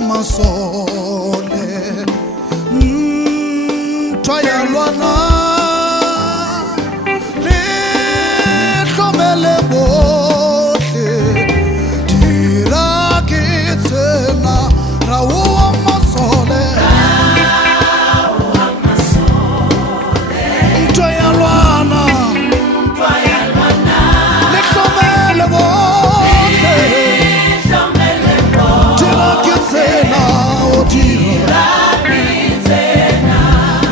Masole Toyalwana Le Khomele bohle Dira kitsena Raohang Masole Toyalwana Le Khomele bohle Dira kitsena Dira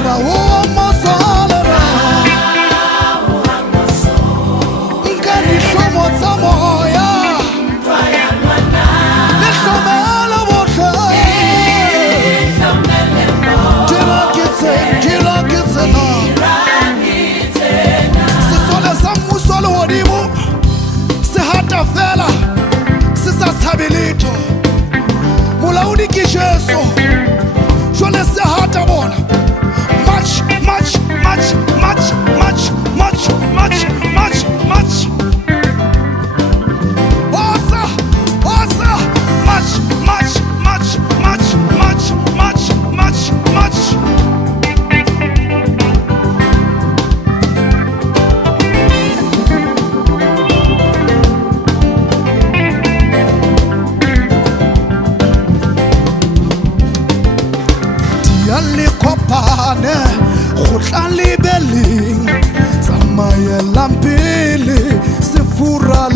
Raohang Masole Nkani shomo tsa moya Le khomela bohle Dira kitsena Sesole sa Masole hodimo se hata fela se sa tshabe letho Molaodi ke Jesu jwale se hata bona much Osa much Yali kopane khutla libeleng Tsamaya lampele se fura